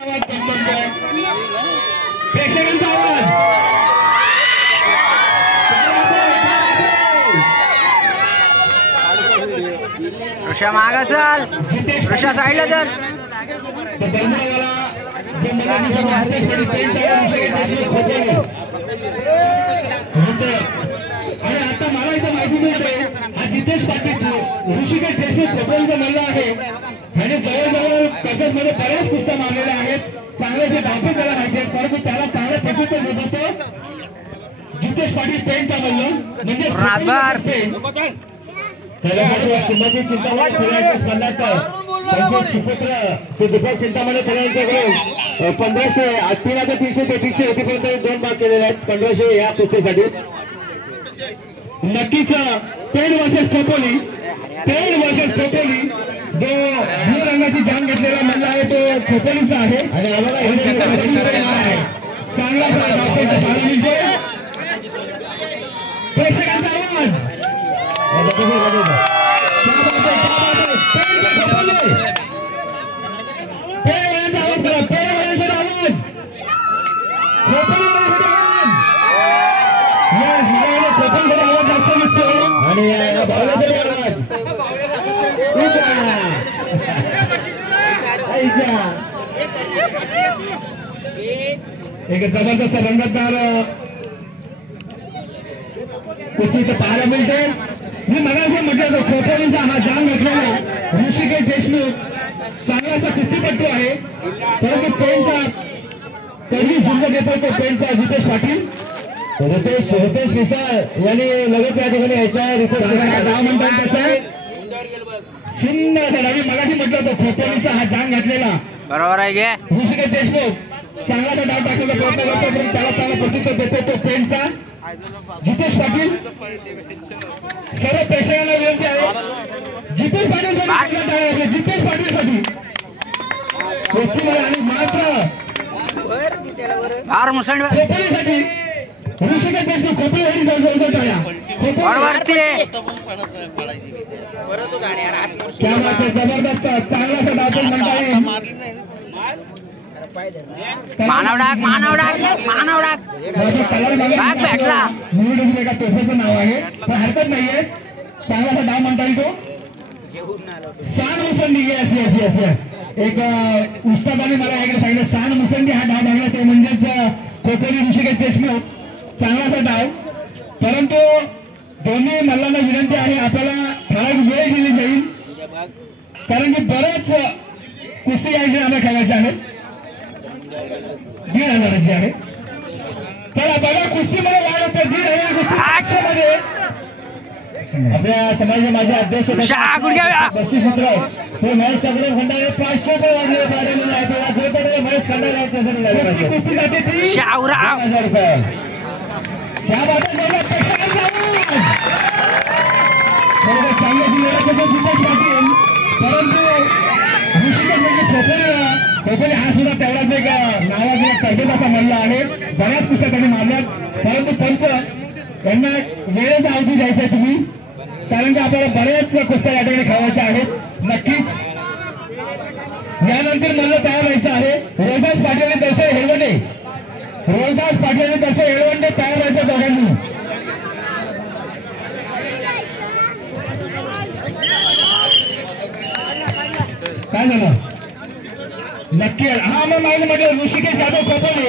प्रेक्षकांचा आवाज ऋषा मागा चल, ऋषा साईडला चल. आणि आता मला इथं माहिती मिळते हा जितेश पाटील ऋषिकेश देशमुख खोपोलीचा मल्ल आहे. आणि जवळजवळ त्याच्यामध्ये बऱ्याच कुस्त्या मारलेल्या आहेत. चांगल्याचे डापे त्याला माहिती आहेत, परंतु त्याला चांगल्या प्रत्युत्तर देत असतो जितेश पाटील पेनचा मल्ल म्हणजे श्रीमती चिंतामणी खेळायच्या स्पर्धात त्यांचे सुपुत्र ते दीपक चिंतामणी खेळायच्याकडे 1500 3,300 ते 300 होतीपर्यंत 2 भाग केलेले आहेत 1500 या कुस्तीसाठी. नक्कीच पेन वर्सेस खोपोली, पेन वर्सेस खोपोली जो ब्लू रंगाची जान घेतलेला मल्ल आहे तो खोपोलीचा आहे. आणि आम्हाला चांगला प्रेक्षकांचा आवाज आवाज जास्त नसतो आणि भावनाचा आवाज एक जबरदस्त रंगतदार कुस्ती इथं पाहायला मिळते. मी मगाशी म्हटलं होतं खोपोलीचा हा जाम घेतलेला ऋषिकेश देशमुख चांगलासा कुस्तीपट्टू आहे, परंतु पेनचा कधी झुंज घेतो तो पेनचा जितेश पाटील. रितेश मिसाळ यांनी लगेच या ठिकाणी यायचा नाव म्हणतात त्याचा सुंदर मी मगाशी म्हटलं होतं खोपोलीचा हा जाम घेतलेला बरोबर आहे गे ऋषिकेश देशमुख चांगला डाव टाकण्याचा प्रयत्न करतो, पण त्याला चांगला प्रत्युत्तर देतो तो पेनचा जितेश पाटील. सर्व प्रेक्षकांना विनंती आहे जितेश पाटील साठी जितेश पाटील साठी आणि मात्र खोपोलीसाठी ऋषिकेश देशमुख खोपोलीसाठी जबरदस्त चांगलासा डाव म्हणता येईल. मानवडाक भेटला निवडून एका तोफेचं नाव आहे, पण हरकत नाहीये. चांगलासा डाव म्हणता येईल तो सान मुसंडी. येस येस येस येस एक उस्तादाने मला ऐकलं सांगितलं सान मुसंडी हा डाव लागला तो म्हणजेच खोपोली ऋषिकेश देशमुख चांगलासा डाव. परंतु दोन्ही मल्लांना विनंती आहे आपल्याला ठराविक वेळ दिली जाईल, कारण की बरेच कुस्ती या आम्हाला खेळायच्या आहेत 1,000ची आहे. चला बघा कुस्तीमध्ये वाढ होते 1,000 आपल्या समाजाचे माझे अध्यक्ष बक्षीसपत्र हे महेश सगळे खंडारे 500 रुपये वाढले वाढलेले आहे. तेव्हा जो महेश खंडारे कुस्ती जाते ती 1,000 रुपये. त्या चांगल्याची लढत होते जितेश पाटील, परंतु खोपोली हा सुद्धा तेवढाच एक नावाचा तर्फेचा मल्ल आहे. बऱ्याच कुस्त्या त्यांनी मारल्यात, परंतु पंच यांना वेळेचा अवधी द्यायचा आहे तुम्ही, कारण की आपल्याला बऱ्याच कुस्त्या या ठिकाणी खेळायच्या आहेत. नक्कीच यानंतर मल्ल तयार व्हायचं आहे. रोहिदास पाटील आणि दर्शन हेळवंडे तयार व्हायचं दोघांनी. काय झालं नक्की हा मग माहिती म्हटलं ऋषिकेश यादव खोपोली